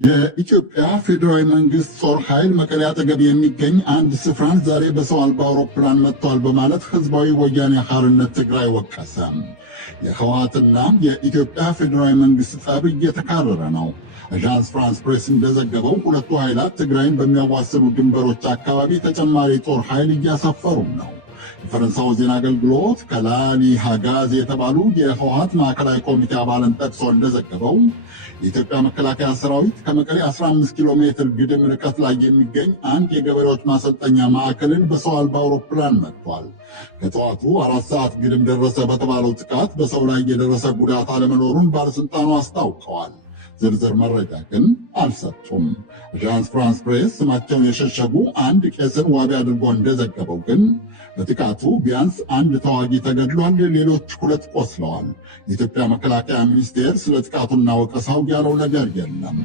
የኢትዮጵያ ፌዴራል መንግስት ጦር ኃይል መቀሌ አጠገብ የሚገኝ አንድ ስፍራን ዛሬ በሰው አልባ አውሮፕላን መጥቷል በማለት ህዝባዊ ወያኔ ሓርነት ትግራይ ወቀሰ። የህወሓትና የኢትዮጵያ ፌዴራል መንግስት ጠብ እየተካረረ ነው። አዣንስ ፍራንስ ፕሬስ እንደዘገበው ሁለቱ ኃይላት ትግራይን በሚያዋስኑ ድንበሮች አካባቢ ተጨማሪ ጦር ኃይል እያሰፈሩም ነው። የፈረንሳው ዜና አገልግሎት ከላሊ ሃጋዝ የተባሉ የህወሓት ማዕከላዊ ኮሚቴ አባልን ጠቅሶ እንደዘገበው የኢትዮጵያ መከላከያ ሰራዊት ከመቀሌ 15 ኪሎ ሜትር ግድም ርቀት ላይ የሚገኝ አንድ የገበሬዎች ማሰልጠኛ ማዕከልን በሰው አልባ አውሮፕላን መጥቷል። ከጠዋቱ 4 ሰዓት ግድም ደረሰ በተባለው ጥቃት በሰው ላይ የደረሰ ጉዳት አለመኖሩን ባለስልጣኑ አስታውቀዋል። ዝርዝር መረጃ ግን አልሰጡም። አዣንስ ፍራንስ ፕሬስ ስማቸውን የሸሸጉ አንድ ቄስን ዋቢ አድርጎ እንደዘገበው ግን በጥቃቱ ቢያንስ አንድ ተዋጊ ተገድሏል፣ ሌሎች 2 ቆስለዋል። የኢትዮጵያ መከላከያ ሚኒስቴር ስለ ጥቃቱና ወቀሳው ያለው ነገር የለም።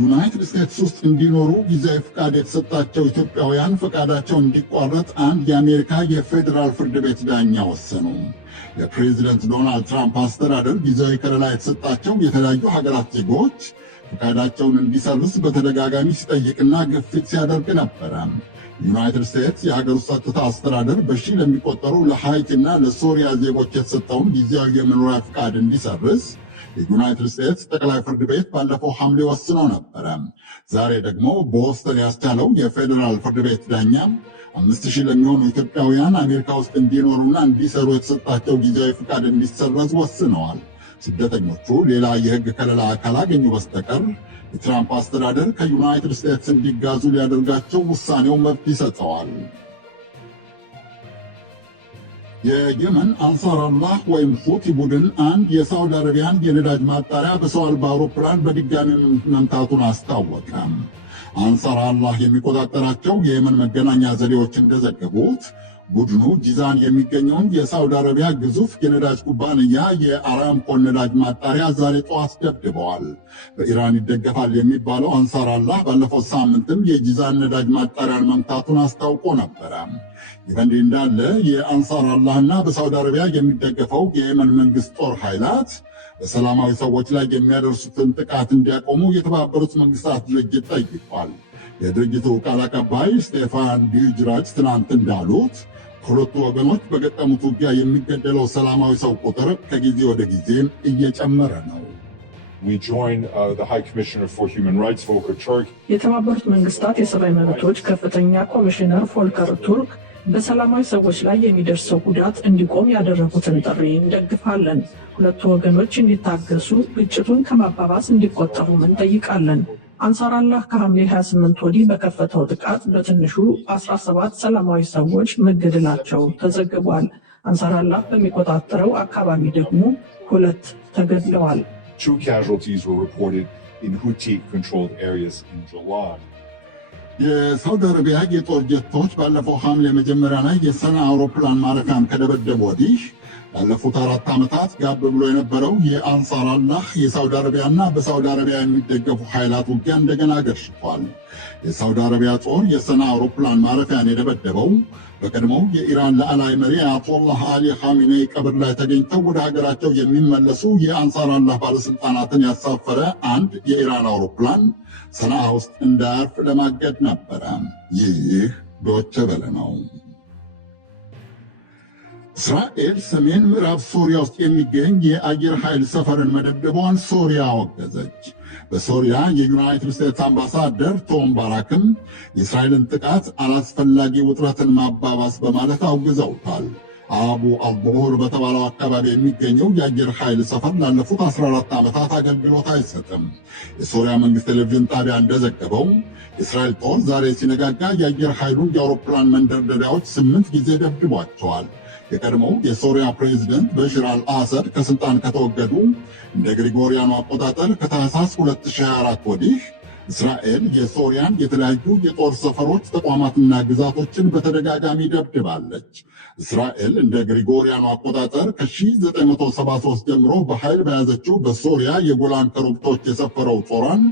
ዩናይትድ ስቴትስ ውስጥ እንዲኖሩ ጊዜያዊ ፍቃድ የተሰጣቸው ኢትዮጵያውያን ፈቃዳቸው እንዲቋረጥ አንድ የአሜሪካ የፌዴራል ፍርድ ቤት ዳኛ ወሰኑ። የፕሬዚደንት ዶናልድ ትራምፕ አስተዳደር ጊዜያዊ ከለላ የተሰጣቸው የተለያዩ ሀገራት ዜጎች ፈቃዳቸውን እንዲሰርዝ በተደጋጋሚ ሲጠይቅና ግፊት ሲያደርግ ነበረ። ዩናይትድ ስቴትስ የሀገር ውስጥ ጸጥታ አስተዳደር በሺህ ለሚቆጠሩ ለሃይቲና ለሶሪያ ዜጎች የተሰጠውን ጊዜያዊ የመኖሪያ ፍቃድ እንዲሰርዝ የዩናይትድ ስቴትስ ጠቅላይ ፍርድ ቤት ባለፈው ሐምሌ ወስኖ ነበረ። ዛሬ ደግሞ በቦስተን ያስቻለው የፌዴራል ፍርድ ቤት ዳኛ 5000 ለሚሆኑ ኢትዮጵያውያን አሜሪካ ውስጥ እንዲኖሩና እንዲሰሩ የተሰጣቸው ጊዜያዊ ፍቃድ እንዲሰረዝ ወስነዋል። ስደተኞቹ ሌላ የሕግ ከለላ ካላገኙ በስተቀር የትራምፕ አስተዳደር ከዩናይትድ ስቴትስ እንዲጋዙ ሊያደርጋቸው ውሳኔው መብት ይሰጠዋል። የየመን አንሳር አላህ ወይም ሁቲ ቡድን አንድ የሳውዲ አረቢያን የነዳጅ ማጣሪያ በሰው አልባ አውሮፕላን በድጋሚ መምታቱን አስታወቀ። አንሳር አላህ የሚቆጣጠራቸው የየመን መገናኛ ዘዴዎች እንደዘገቡት ቡድኑ ጂዛን የሚገኘውን የሳውዲ አረቢያ ግዙፍ የነዳጅ ኩባንያ የአራምኮን ነዳጅ ማጣሪያ ዛሬ ጠዋት ደብድበዋል። በኢራን ይደገፋል የሚባለው አንሳር አላህ ባለፈው ሳምንትም የጂዛን ነዳጅ ማጣሪያን መምታቱን አስታውቆ ነበረ። ይህ በእንዲህ እንዳለ የአንሳር አላህና በሳውዲ አረቢያ የሚደገፈው የየመን መንግስት ጦር ኃይላት በሰላማዊ ሰዎች ላይ የሚያደርሱትን ጥቃት እንዲያቆሙ የተባበሩት መንግስታት ድርጅት ጠይቋል። የድርጅቱ ቃል አቀባይ ስቴፋን ዲዩጅራች ትናንት እንዳሉት ሁለቱ ወገኖች በገጠሙት ውጊያ የሚገደለው ሰላማዊ ሰው ቁጥር ከጊዜ ወደ ጊዜ እየጨመረ ነው። የተባበሩት መንግስታት የሰብአዊ መብቶች ከፍተኛ ኮሚሽነር ፎልከር ቱርክ በሰላማዊ ሰዎች ላይ የሚደርሰው ጉዳት እንዲቆም ያደረጉትን ጥሪ እንደግፋለን። ሁለቱ ወገኖች እንዲታገሱ፣ ግጭቱን ከማባባስ እንዲቆጠቡም እንጠይቃለን። አንሳር አላህ ከሐምሌ 28 ወዲህ በከፈተው ጥቃት በትንሹ 17 ሰላማዊ ሰዎች መገደላቸው ተዘግቧል። አንሳር አላህ በሚቆጣጠረው አካባቢ ደግሞ 2 ተገድለዋል። 2 casualties were reported in Houthi-controlled areas in Jalad. የሳውዲ አረቢያ የጦር ጀቶች ባለፈው ሐምሌ መጀመሪያ ላይ የሰና አውሮፕላን ማረፊያን ከደበደቡ ወዲህ ባለፉት 4 ዓመታት ጋብ ብሎ የነበረው የአንሳር አላህ የሳውዲ አረቢያና በሳውዲ አረቢያ የሚደገፉ ኃይላት ውጊያ እንደገና ገርሽቷል። የሳውዲ አረቢያ ጦር የሰና አውሮፕላን ማረፊያን የደበደበው በቀድሞው የኢራን ሉዓላዊ መሪ አያቶላህ አሊ ኻሜኔይ ቀብር ላይ ተገኝተው ወደ ሀገራቸው የሚመለሱ የአንሳር አላህ ባለስልጣናትን ያሳፈረ አንድ የኢራን አውሮፕላን ሰንዓ ውስጥ እንዳያርፍ ለማገድ ነበረ። ይህ ዶቼ ቬለ ነው። እስራኤል ሰሜን ምዕራብ ሶሪያ ውስጥ የሚገኝ የአየር ኃይል ሰፈርን መደብደቧን ሶሪያ አወገዘች። በሶሪያ የዩናይትድ ስቴትስ አምባሳደር ቶም ባራክም የእስራኤልን ጥቃት አላስፈላጊ ውጥረትን ማባባስ በማለት አውግዘውታል። አቡ አልቦር በተባለው አካባቢ የሚገኘው የአየር ኃይል ሰፈር ላለፉት 14 ዓመታት አገልግሎት አይሰጥም። የሶሪያ መንግሥት ቴሌቪዥን ጣቢያ እንደዘገበው የእስራኤል ጦር ዛሬ ሲነጋጋ የአየር ኃይሉን የአውሮፕላን መንደርደሪያዎች 8 ጊዜ ደብድቧቸዋል። የቀድሞው የሶሪያ ፕሬዝደንት በሽር አልአሰድ ከስልጣን ከተወገዱ እንደ ግሪጎሪያኑ አቆጣጠር ከታህሳስ 2024 ወዲህ እስራኤል የሶሪያን የተለያዩ የጦር ሰፈሮች፣ ተቋማትና ግዛቶችን በተደጋጋሚ ደብድባለች። እስራኤል እንደ ግሪጎሪያኑ አቆጣጠር ከ1973 ጀምሮ በኃይል በያዘችው በሶሪያ የጎላን ኮረብቶች የሰፈረው ጦሯን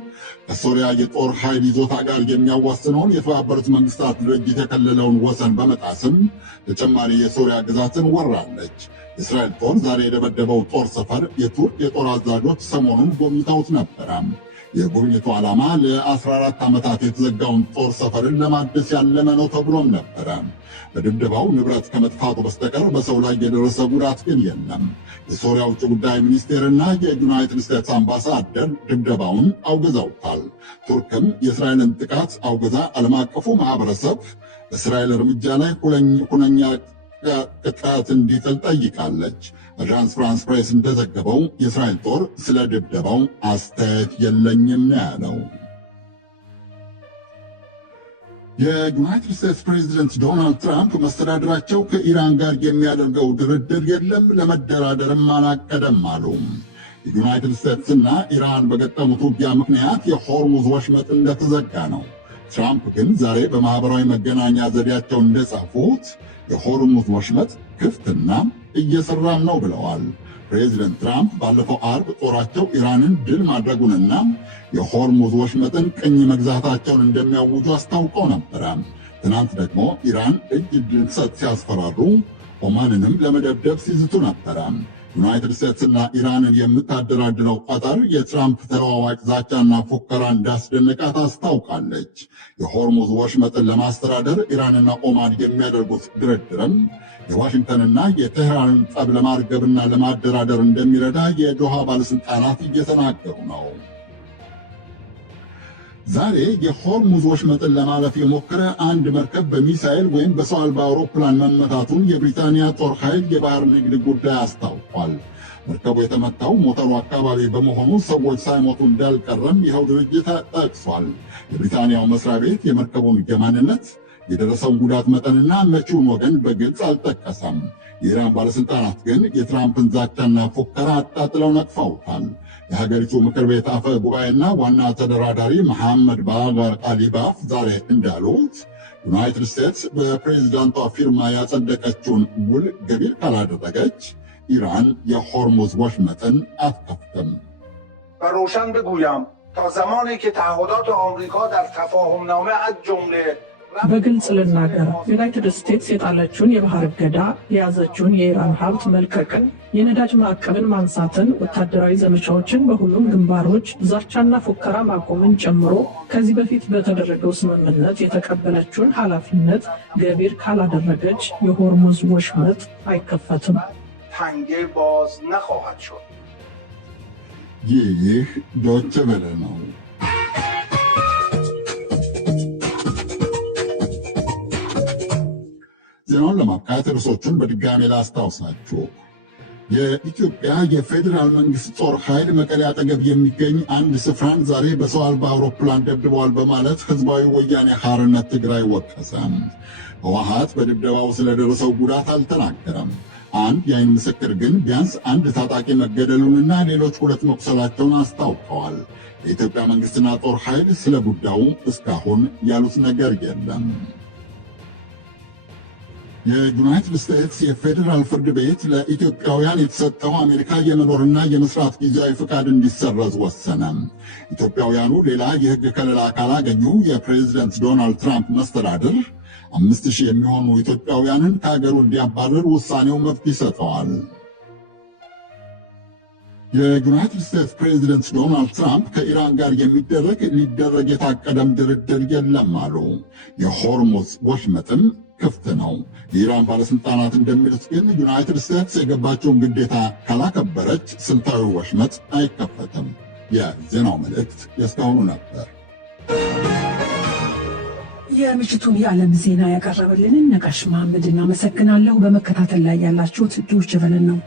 ከሶሪያ የጦር ኃይል ይዞታ ጋር የሚያዋስነውን የተባበሩት መንግስታት ድርጅት የከለለውን ወሰን በመጣስም ተጨማሪ የሶሪያ ግዛትን ወራለች። የእስራኤል ጦር ዛሬ የደበደበው ጦር ሰፈር የቱርክ የጦር አዛዦች ሰሞኑን ጎብኝተውት ነበረ። የጉብኝቱ ዓላማ ለ14 ዓመታት የተዘጋውን ጦር ሰፈርን ለማደስ ያለመ ነው ተብሎም ነበረ። በድብደባው ንብረት ከመጥፋቱ በስተቀር በሰው ላይ የደረሰ ጉዳት ግን የለም። የሶሪያ ውጭ ጉዳይ ሚኒስቴርና የዩናይትድ ስቴትስ አምባሳደር ድብደባውን አውግዘውታል። ቱርክም የእስራኤልን ጥቃት አውግዛ ዓለም አቀፉ ማኅበረሰብ በእስራኤል እርምጃ ላይ ሁነኛ ቅጣት እንዲጥል ጠይቃለች። አዣንስ ፍራንስ ፕሬስ እንደዘገበው የእስራኤል ጦር ስለ ድብደባው አስተያየት የለኝም ነው ያለው። የዩናይትድ ስቴትስ ፕሬዚደንት ዶናልድ ትራምፕ መስተዳድራቸው ከኢራን ጋር የሚያደርገው ድርድር የለም፣ ለመደራደርም አላቀደም አሉ። የዩናይትድ ስቴትስና ኢራን በገጠሙት ውጊያ ምክንያት የሆርሙዝ ወሽመጥ እንደተዘጋ ነው። ትራምፕ ግን ዛሬ በማኅበራዊ መገናኛ ዘዴያቸው እንደጻፉት የሆርሙዝ ወሽመጥ ክፍትና እየሰራም ነው ብለዋል። ፕሬዚደንት ትራምፕ ባለፈው አርብ ጦራቸው ኢራንን ድል ማድረጉንና የሆርሙዝ ወሽመጥን ቅኝ መግዛታቸውን እንደሚያውጁ አስታውቀው ነበረ። ትናንት ደግሞ ኢራን እጅ እንድትሰጥ ሲያስፈራሩ፣ ኦማንንም ለመደብደብ ሲዝቱ ነበረ። ዩናይትድ ስቴትስና ኢራንን የምታደራድረው ቀጠር የትራምፕ ተለዋዋጭ ዛቻና ፉከራ እንዳስደነቃት አስታውቃለች። የሆርሙዝ ወሽመጥን ለማስተዳደር ኢራንና ኦማን የሚያደርጉት ድርድርም የዋሽንግተንና የቴህራንን ጠብ ለማርገብና ለማደራደር እንደሚረዳ የዶሃ ባለሥልጣናት እየተናገሩ ነው። ዛሬ የሆርሙዝ ወሽመጥን ለማለፍ የሞከረ አንድ መርከብ በሚሳኤል ወይም በሰው አልባ አውሮፕላን መመታቱን የብሪታንያ ጦር ኃይል የባህር ንግድ ጉዳይ አስታውቋል። መርከቡ የተመታው ሞተሩ አካባቢ በመሆኑ ሰዎች ሳይሞቱ እንዳልቀረም ይኸው ድርጅት ጠቅሷል። የብሪታንያው መስሪያ ቤት የመርከቡን የማንነት፣ የደረሰውን ጉዳት መጠንና መቺውን ወገን በግልጽ አልጠቀሰም። የኢራን ባለሥልጣናት ግን የትራምፕን ዛቻና ፉከራ አጣጥለው ነቅፈውታል። የሀገሪቱ ምክር ቤት አፈ ጉባኤና ዋና ተደራዳሪ መሐመድ ባጋር ቃሊባፍ ዛሬ እንዳሉት ዩናይትድ ስቴትስ በፕሬዚዳንቷ ፊርማ ያጸደቀችውን ውል ገቢር ካላደረገች ኢራን የሆርሙዝ ወሽመጥን አትከፍትም። በሮሸን بگویم تا زمانی که تعهدات آمریکا در تفاهمنامه از جمله በግልጽ ልናገር፣ ዩናይትድ ስቴትስ የጣለችውን የባህር እገዳ፣ የያዘችውን የኢራን ሀብት መልቀቅን፣ የነዳጅ ማዕቀብን ማንሳትን፣ ወታደራዊ ዘመቻዎችን በሁሉም ግንባሮች፣ ዛቻና ፉከራ ማቆምን ጨምሮ ከዚህ በፊት በተደረገው ስምምነት የተቀበለችውን ኃላፊነት ገቢር ካላደረገች የሆርሙዝ ወሽመጥ አይከፈትም። تنگه باز نخواهد شد። ይህ ዶይቼ ቬለ ነው። ዜናውን ለማብቃት ርዕሶቹን በድጋሜ ላስታውሳችሁ። የኢትዮጵያ የፌዴራል መንግሥት ጦር ኃይል መቀሌ አጠገብ የሚገኝ አንድ ስፍራን ዛሬ በሰው አልባ አውሮፕላን ደብድበዋል በማለት ሕዝባዊ ወያኔ ሓርነት ትግራይ ወቀሰ። ህወሓት በድብደባው ስለደረሰው ጉዳት አልተናገረም። አንድ የዓይን ምስክር ግን ቢያንስ አንድ ታጣቂ መገደሉንና ሌሎች 2 መቁሰላቸውን አስታውቀዋል። የኢትዮጵያ መንግሥትና ጦር ኃይል ስለ ጉዳዩ እስካሁን ያሉት ነገር የለም። የዩናይትድ ስቴትስ የፌዴራል ፍርድ ቤት ለኢትዮጵያውያን የተሰጠው አሜሪካ የመኖርና የመስራት ጊዜያዊ ፍቃድ እንዲሰረዝ ወሰነ። ኢትዮጵያውያኑ ሌላ የሕግ ከለላ ካላገኙ የፕሬዝደንት ዶናልድ ትራምፕ መስተዳድር 5000 የሚሆኑ ኢትዮጵያውያንን ከሀገሩ እንዲያባረር ውሳኔው መብት ይሰጠዋል። የዩናይትድ ስቴትስ ፕሬዚደንት ዶናልድ ትራምፕ ከኢራን ጋር ሊደረግ የታቀደም ድርድር የለም አሉ። የሆርሙዝ ወሽመጥም ክፍት ነው። የኢራን ባለሥልጣናት እንደሚሉት ግን ዩናይትድ ስቴትስ የገባቸውን ግዴታ ካላከበረች ስልታዊ ወሽመጥ አይከፈትም። የዜናው መልእክት የእስካሁኑ ነበር። የምሽቱን የዓለም ዜና ያቀረበልንን ነጋሽ መሐመድ እናመሰግናለሁ። በመከታተል ላይ ያላችሁት ዶይቼ ቬለን ነው።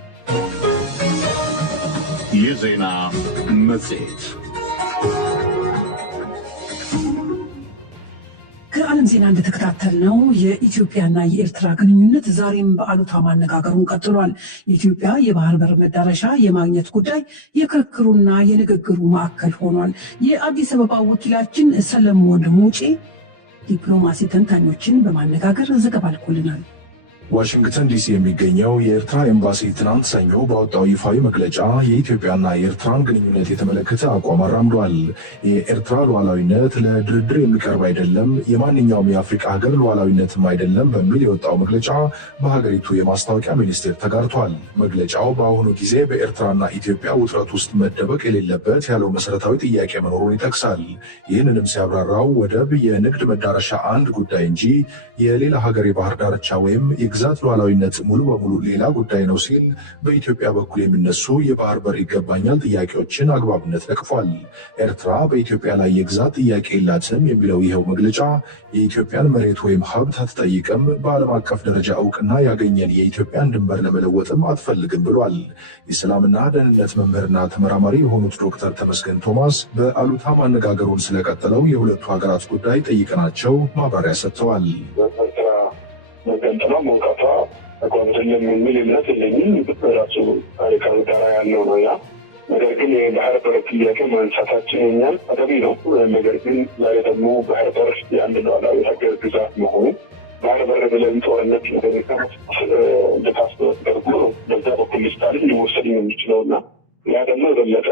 የዜና መጽሔት ከዓለም ዜና እንደተከታተልነው የኢትዮጵያና የኤርትራ ግንኙነት ዛሬም በአሉታ ማነጋገሩን ቀጥሏል። የኢትዮጵያ የባህር በር መዳረሻ የማግኘት ጉዳይ የክርክሩና የንግግሩ ማዕከል ሆኗል። የአዲስ አበባ ወኪላችን ሰለሞን ሙጬ ዲፕሎማሲ ተንታኞችን በማነጋገር ዘገባ ልኮልናል። ዋሽንግተን ዲሲ የሚገኘው የኤርትራ ኤምባሲ ትናንት ሰኞ ባወጣው ይፋዊ መግለጫ የኢትዮጵያና የኤርትራን ግንኙነት የተመለከተ አቋም አራምዷል። የኤርትራ ሉዓላዊነት ለድርድር የሚቀርብ አይደለም፣ የማንኛውም የአፍሪካ ሀገር ሉዓላዊነትም አይደለም በሚል የወጣው መግለጫ በሀገሪቱ የማስታወቂያ ሚኒስቴር ተጋርቷል። መግለጫው በአሁኑ ጊዜ በኤርትራና ኢትዮጵያ ውጥረት ውስጥ መደበቅ የሌለበት ያለው መሰረታዊ ጥያቄ መኖሩን ይጠቅሳል። ይህንንም ሲያብራራው ወደብ የንግድ መዳረሻ አንድ ጉዳይ እንጂ የሌላ ሀገር የባህር ዳርቻ ወይም የግዛት ሉዓላዊነት ሙሉ በሙሉ ሌላ ጉዳይ ነው ሲል በኢትዮጵያ በኩል የሚነሱ የባህር በር ይገባኛል ጥያቄዎችን አግባብነት ነቅፏል። ኤርትራ በኢትዮጵያ ላይ የግዛት ጥያቄ የላትም የሚለው ይኸው መግለጫ የኢትዮጵያን መሬት ወይም ሀብት አትጠይቅም፣ በዓለም አቀፍ ደረጃ እውቅና ያገኘን የኢትዮጵያን ድንበር ለመለወጥም አትፈልግም ብሏል። የሰላምና ደህንነት መምህርና ተመራማሪ የሆኑት ዶክተር ተመስገን ቶማስ በአሉታ ማነጋገሩን ስለቀጠለው የሁለቱ ሀገራት ጉዳይ ጠይቀናቸው ማብራሪያ ሰጥተዋል። መገንጠሏ መውጣቷ አቋምተለም የሚል እምነት የለኝም። በራሱ ታሪካዊ ዳራ ያለው ነው ያ። ነገር ግን የባህር በር ጥያቄ ማንሳታችን የኛን ተገቢ ነው። ነገር ግን ዛሬ ደግሞ ባህር በር የአንድ ሉዓላዊ ሀገር ግዛት መሆኑ ባህር በር ብለን ጦርነት ለመከረት እንደታስበው ደርጎ በዛ በኩል ስታል ሊወሰድ የሚችለው እና ያ ደግሞ የበለጠ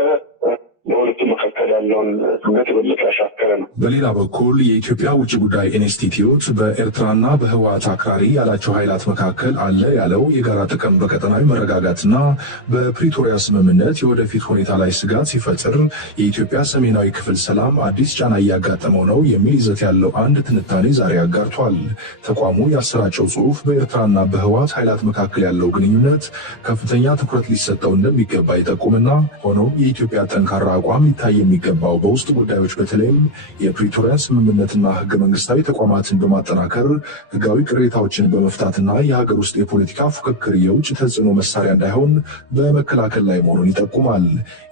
በሁለቱ መካከል ያለውን ስሜት የበለጠ ያሻከረ ነው። በሌላ በኩል የኢትዮጵያ ውጭ ጉዳይ ኢንስቲትዩት በኤርትራና በህወሓት አክራሪ ያላቸው ኃይላት መካከል አለ ያለው የጋራ ጥቅም በቀጠናዊ መረጋጋትና በፕሪቶሪያ ስምምነት የወደፊት ሁኔታ ላይ ስጋት ሲፈጥር የኢትዮጵያ ሰሜናዊ ክፍል ሰላም አዲስ ጫና እያጋጠመው ነው የሚል ይዘት ያለው አንድ ትንታኔ ዛሬ አጋርቷል። ተቋሙ ያሰራጨው ጽሑፍ በኤርትራና በህወሓት ኃይላት መካከል ያለው ግንኙነት ከፍተኛ ትኩረት ሊሰጠው እንደሚገባ ይጠቁምና ሆኖም የኢትዮጵያ ጠንካራ አቋም ሊታይ የሚገባው በውስጥ ጉዳዮች በተለይም የፕሪቶሪያ ስምምነትና ህገ መንግስታዊ ተቋማትን በማጠናከር ህጋዊ ቅሬታዎችን በመፍታትና የሀገር ውስጥ የፖለቲካ ፉክክር የውጭ ተጽዕኖ መሳሪያ እንዳይሆን በመከላከል ላይ መሆኑን ይጠቁማል።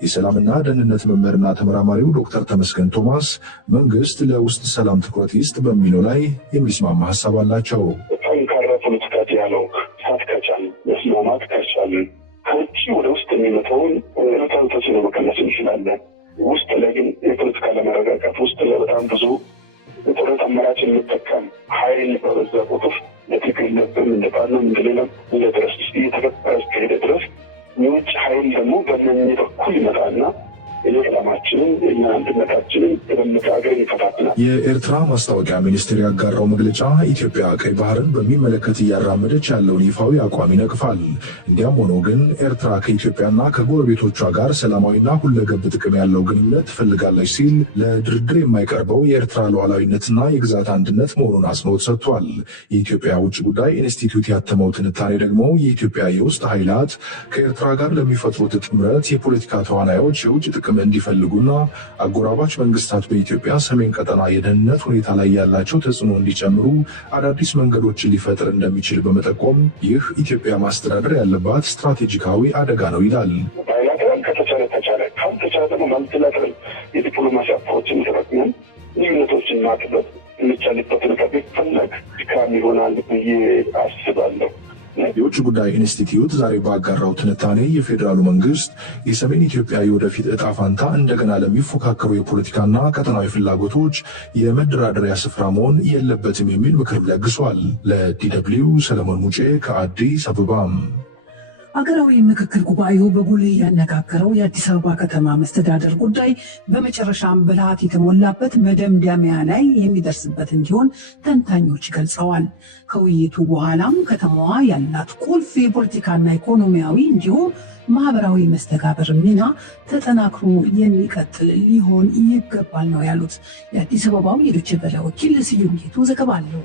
የሰላምና ደህንነት መምህርና ተመራማሪው ዶክተር ተመስገን ቶማስ መንግስት ለውስጥ ሰላም ትኩረት ይስጥ በሚለው ላይ የሚስማማ ሀሳብ አላቸው። ጠንካራ ፖለቲካ ዲያሎግ ሳትከቻል መስማማት ከቻልን ከውጭ ወደ ውስጥ የሚመጣውን ዕለታዊ ተጽዕኖ መቀነስ እንችላለን። ውስጥ ላይ ግን የፖለቲካ ለመረጋጋት ውስጥ ላይ በጣም ብዙ የጦርነት አማራጭ የሚጠቀም ኃይል በበዛ ቁጥር ለትግል ነብም እንደባለም እንደሌለም እንደ ድረስ እየተፈጠረ እስከሄደ ድረስ የውጭ ኃይል ደግሞ በእነኚህ በኩል ይመጣና የሰላማችንን የኛ አንድነታችንን የበለጠ ሀገር ይፈታትናል። የኤርትራ ማስታወቂያ ሚኒስቴር ያጋራው መግለጫ ኢትዮጵያ ቀይ ባህርን በሚመለከት እያራመደች ያለውን ይፋዊ አቋም ይነቅፋል። እንዲያም ሆኖ ግን ኤርትራ ከኢትዮጵያና ከጎረቤቶቿ ጋር ሰላማዊና ሁለገብ ጥቅም ያለው ግንኙነት ትፈልጋለች ሲል ለድርድር የማይቀርበው የኤርትራ ሉዓላዊነትና የግዛት አንድነት መሆኑን አጽንኦት ሰጥቷል። የኢትዮጵያ ውጭ ጉዳይ ኢንስቲትዩት ያተመው ትንታኔ ደግሞ የኢትዮጵያ የውስጥ ኃይላት ከኤርትራ ጋር ለሚፈጥሩት ጥምረት የፖለቲካ ተዋናዮች የውጭ ጥቅም እንዲፈልጉና አጎራባች መንግስታት በኢትዮጵያ ሰሜን ቀጠና የደህንነት ሁኔታ ላይ ያላቸው ተጽዕኖ እንዲጨምሩ አዳዲስ መንገዶችን ሊፈጥር እንደሚችል በመጠቆም ይህ ኢትዮጵያ ማስተዳደር ያለባት ስትራቴጂካዊ አደጋ ነው ይላል። ባይላተራል ከተቻለ ካልተቻለ ደግሞ ማልቲላተራል የዲፕሎማሲ አፕሮችን ተጠቅመን ልዩነቶችን ማጥበብ የሚቻልበት ነገር ቢፈለግ ድካም ይሆናል ብዬ አስባለሁ። የውጭ ጉዳይ ኢንስቲትዩት ዛሬ ባጋራው ትንታኔ የፌዴራሉ መንግስት የሰሜን ኢትዮጵያ የወደፊት ዕጣ ፋንታ እንደገና ለሚፎካከሩ የፖለቲካና ቀጠናዊ ፍላጎቶች የመደራደሪያ ስፍራ መሆን የለበትም የሚል ምክር ለግሷል። ለዲደብሊው ሰለሞን ሙጬ ከአዲስ አበባ። አገራዊ ምክክር ጉባኤው በጉልህ ያነጋገረው የአዲስ አበባ ከተማ መስተዳደር ጉዳይ በመጨረሻም ብልሃት የተሞላበት መደምደሚያ ላይ የሚደርስበት እንዲሆን ተንታኞች ገልጸዋል። ከውይይቱ በኋላም ከተማዋ ያላት ቁልፍ የፖለቲካና ኢኮኖሚያዊ እንዲሁም ማህበራዊ መስተጋብር ሚና ተጠናክሮ የሚቀጥል ሊሆን ይገባል ነው ያሉት። የአዲስ አበባው የዶይቼ ቬለ ወኪል ስዩም ጌቱ ዘገባ አለው።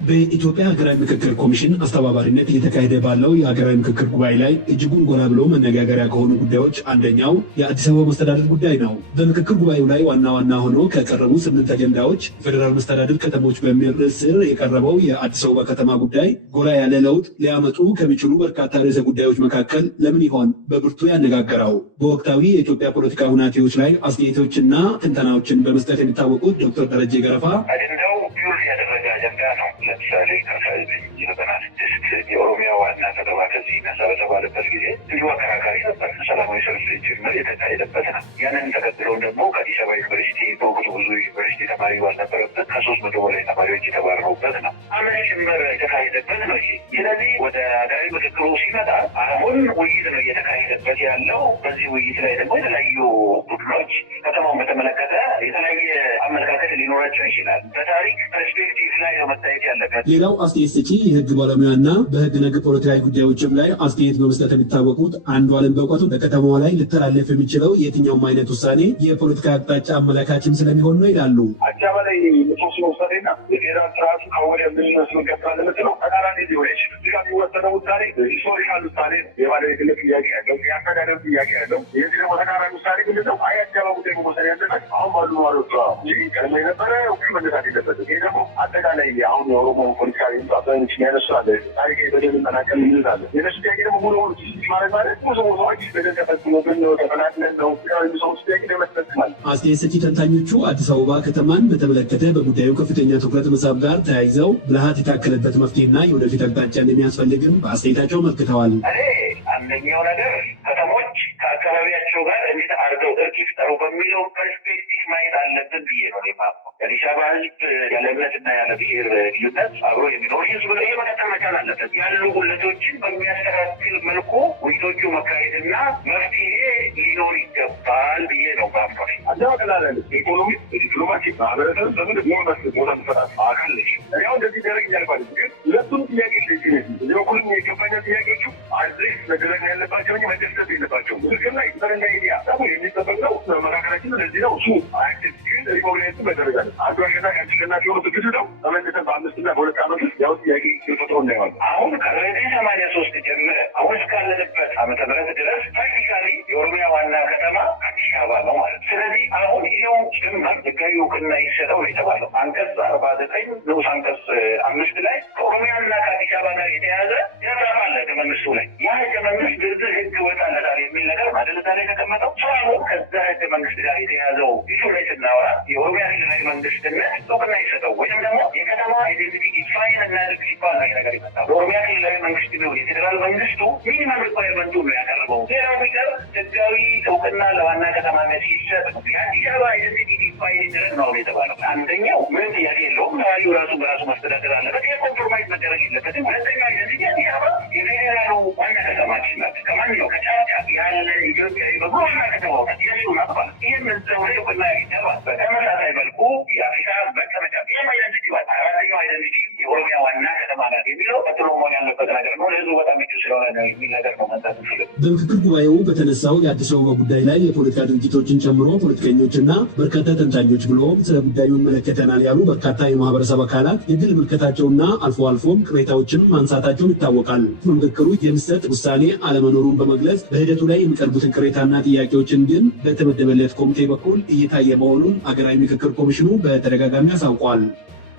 በኢትዮጵያ ሀገራዊ ምክክር ኮሚሽን አስተባባሪነት እየተካሄደ ባለው የሀገራዊ ምክክር ጉባኤ ላይ እጅጉን ጎላ ብሎ መነጋገሪያ ከሆኑ ጉዳዮች አንደኛው የአዲስ አበባ መስተዳደር ጉዳይ ነው። በምክክር ጉባኤው ላይ ዋና ዋና ሆኖ ከቀረቡ 8 አጀንዳዎች ፌዴራል መስተዳደር ከተሞች በሚል ርዕስ ስር የቀረበው የአዲስ አበባ ከተማ ጉዳይ ጎላ ያለ ለውጥ ሊያመጡ ከሚችሉ በርካታ ርዕሰ ጉዳዮች መካከል ለምን ይሆን በብርቱ ያነጋገረው? በወቅታዊ የኢትዮጵያ ፖለቲካ ሁናቴዎች ላይ አስተያየቶችና ትንተናዎችን በመስጠት የሚታወቁት ዶክተር ደረጀ ገረፋ አጀንዳው ፒውር ያደረገ አጀንዳ ነው። ለምሳሌ ከ1996 የኦሮሚያ ዋና ከተማ ከዚህ ይነሳ በተባለበት ጊዜ እንዲሁ አከራካሪ ነበር። ሰላማዊ ሰልፍ ጭምር የተካሄደበት ነው። ያንን ተከትለው ደግሞ ከአዲስ አበባ ዩኒቨርሲቲ በወቅቱ ብዙ ዩኒቨርሲቲ ተማሪ ባልነበረበት ከ300 በላይ ተማሪዎች የተባረሩበት ነው። አመት ጭምር የተካሄደበት ነው። ስለዚህ ወደ ሀገራዊ ምክክሩ ሲመጣ አሁን ውይይት ነው እየተካሄደበት ያለው። በዚህ ውይይት ላይ ደግሞ የተለያዩ ቡድኖች ከተማውን በተመለከተ የተለያየ አመለካከት ሊኖራቸው ይችላል። በታሪክ ፐርስፔክቲቭ ላይ ነው መታየት ያለበት። ሌላው አስተያየት ሰጪ የህግ ባለሙያና በህግ ነክ ፖለቲካዊ ጉዳዮችም ላይ አስተያየት በመስጠት የሚታወቁት አንዱዓለም በእውቀቱ በከተማዋ ላይ ሊተላለፍ የሚችለው የትኛውም አይነት ውሳኔ የፖለቲካ አቅጣጫ አመላካችም ስለሚሆን ነው ይላሉ። አዲስ አበባ ላይ የተወሰነ ውሳኔና የፌዴራል ስርዓቱ ከወደ የሚመስሉ ገባለ ምትለው ተቃራኒ ሊሆን ይችላል። እዚህ ጋር የሚወሰነው ውሳኔ ሂስቶሪካል ውሳኔ የባለቤትነት ጥያቄ ያለው የአስተዳደር ጥያቄ ያለው የዚህ ደግሞ ተቃራኒ ውሳኔ ምንድነው? አይ አዲስ አበባ ጉዳይ መወሰን ያለበት አሁን ባሉ ነዋሪዎች ቀድሞ የነበረ መነሳት የለበትም። ይህ ደግሞ አጠቃላይ አሁን የኦሮሞ ፖለቲካ አብዛኞች ያነሱ አለ ታሪክ በደል መናቀል ይይዛለ የነሱ ጥያቄ ደግሞ ሙሉ ሆኑ ማለት ማለት ብዙ ሰዎች በደል ተፈጽሞብን ነው ተፈናቅለን ነው ሰዎች ጥያቄ ለመስጠትማል። አስተያየት ሰጪ ተንታኞቹ አዲስ አበባ ከተማን በተመለከተ በጉዳዩ ከፍተኛ ትኩረት መሳብ ጋር ተያይዘው ብልሃት የታከለበት መፍትሄና የወደፊት አቅጣጫ እንደሚያስፈልግም በአስተያየታቸው መልክተዋል። አንደኛው ነገር ከተሞች ከአካባቢያቸው ጋር እንዴት አድርገው እርቅ ይፍጠሩ በሚለው ፐርስፔክቲቭ ማየት አለብን ብዬ ነው የማምነው። የአዲስ አበባ ሕዝብ ያለ እምነትና ያለ ብሔር ልዩነት አብሮ የሚኖር ሕዝብ ነው። መቀጠል መቻል አለበት። ያሉ ጉለቶችን በሚያስተካክል መልኩ ውይይቶቹ መካሄድና መፍትሄ ሊኖር ይገባል ብዬ ነው ማምነው። አዳቀላለን ኢኮኖሚ፣ ዲፕሎማሲ፣ ማህበረሰብ በምን ቦታ መሰራት አካል ነች። ያው እንደዚህ ደረግ ያልባል ግን ሁለቱም ጥያቄ ሁሉም የገባኛ ጥያቄዎቹ አድሬስ መደረግ ያለባቸው እንጂ መደሰት የለባቸው። ምስክር ላይ ተረንዳ ኢዲያ ደግሞ የሚጠበቅ ነው። መካከላችን ለዚህ ነው እሱ ግን ሪኮግናይዝ መደረግ አለ። አንዱ አሸናፊ አሸናፊ የሆኑ ትግል ነው። ተመልሰን በ5 እና በ2 ዓመት ውስጥ ያው ጥያቄ ተፈጥሮ እናየዋለን። አሁን ከ1983 ጀምረ አሁን እስካለንበት ዓመተ ምህረት ድረስ ፕራክቲካሊ የኦሮሚያ ዋና ከተማ አዲስ አበባ ነው ማለት። ስለዚህ አሁን ይሄው ጭምር ህጋዊ እውቅና ይሰጠው ነው የተባለው። አንቀጽ 49 ንዑስ አንቀጽ 5 ላይ ከኦሮሚያና ከአዲስ አበባ ጋር የተያዘ ያዛፍ አለ ህገ መንግስቱ ላይ። ያ ህገ መንግስት ዝርዝር ህግ ወጣለታል የሚል ነገር ማደለታ ላይ የተቀመጠው ሰው ከዛ ህገ መንግስት ጋር የተያዘው ኢሹ ላይ ስናወራ የኦሮሚያ ክልላዊ መንግስትነት እውቅና ይሰጠው ወይም ደግሞ የከተማ አይዴንቲቲ ዲፋይን እናድርግ ሲባል ነው ነገር ይመጣል። የኦሮሚያ ክልላዊ መንግስት ቢሆን የፌዴራል መንግስቱ ሚኒመም ሪኳየርመንቱ ነው ያቀረበው። ሌላው ቢቀር ህጋዊ እውቅና ለዋና ከተማነት ሲሰጥ ነው። የአዲስ አበባ አይዴንቲቲ ዲፋይን ይደረግ ነው የተባለው። አንደኛው ምንም ጥያቄ የለውም። ነዋሪው ራሱ በራሱ ማስተዳደር አለበት። ይህ ኮምፕሮማይዝ መደረግ የለበትም። ሁለተኛው አይደንቲቲ አዲስ አበባ የፌዴራሉ ዋና ከተማችን ናት። ከማንኛው ከጫጫ ያለ ኢትዮጵያዊ በሙሉ ዋና ከተማው ናት። የሱ ናት ማለት ይህም እዛው ላይ እውቅና ያገኛል። በተመሳሳይ መልኩ የአፍሪካ መቀመጫ ይህም አይደንቲቲ ማለት አራተኛው አይደንቲቲ የኦሮሚያ ዋና ከተማ ናት የሚለው ቀጥሎ መሆን ያለበት ነገር ነው። ለህዝቡ በጣም ምቹ ስለሆነ ነው የሚል ነገር ነው መንሳት እንችላለን። በምክክር ጉባኤው በተነሳው የአዲስ አበባ ጉዳይ ላይ የፖለቲካ ድርጅቶችን ጨምሮ ፖለቲከኞችና በርካታ ተንታኞች ብሎም ስለ ጉዳዩ ይመለከተናል ያሉ በርካታ የማህበረሰብ አካላት የግል ምልከታቸውና አልፎ አልፎም ቅሬታዎችን ማንሳታቸውን ይታወቃል። በምክክሩ የሚሰጥ ውሳኔ አለመኖሩን በመግለጽ በሂደቱ ላይ የሚቀርቡትን ቅሬታና ጥያቄዎችን ግን በተመደበለት ኮሚቴ በኩል እየታየ መሆኑን አገራዊ ምክክር ኮሚሽኑ በተደጋጋሚ አሳውቋል።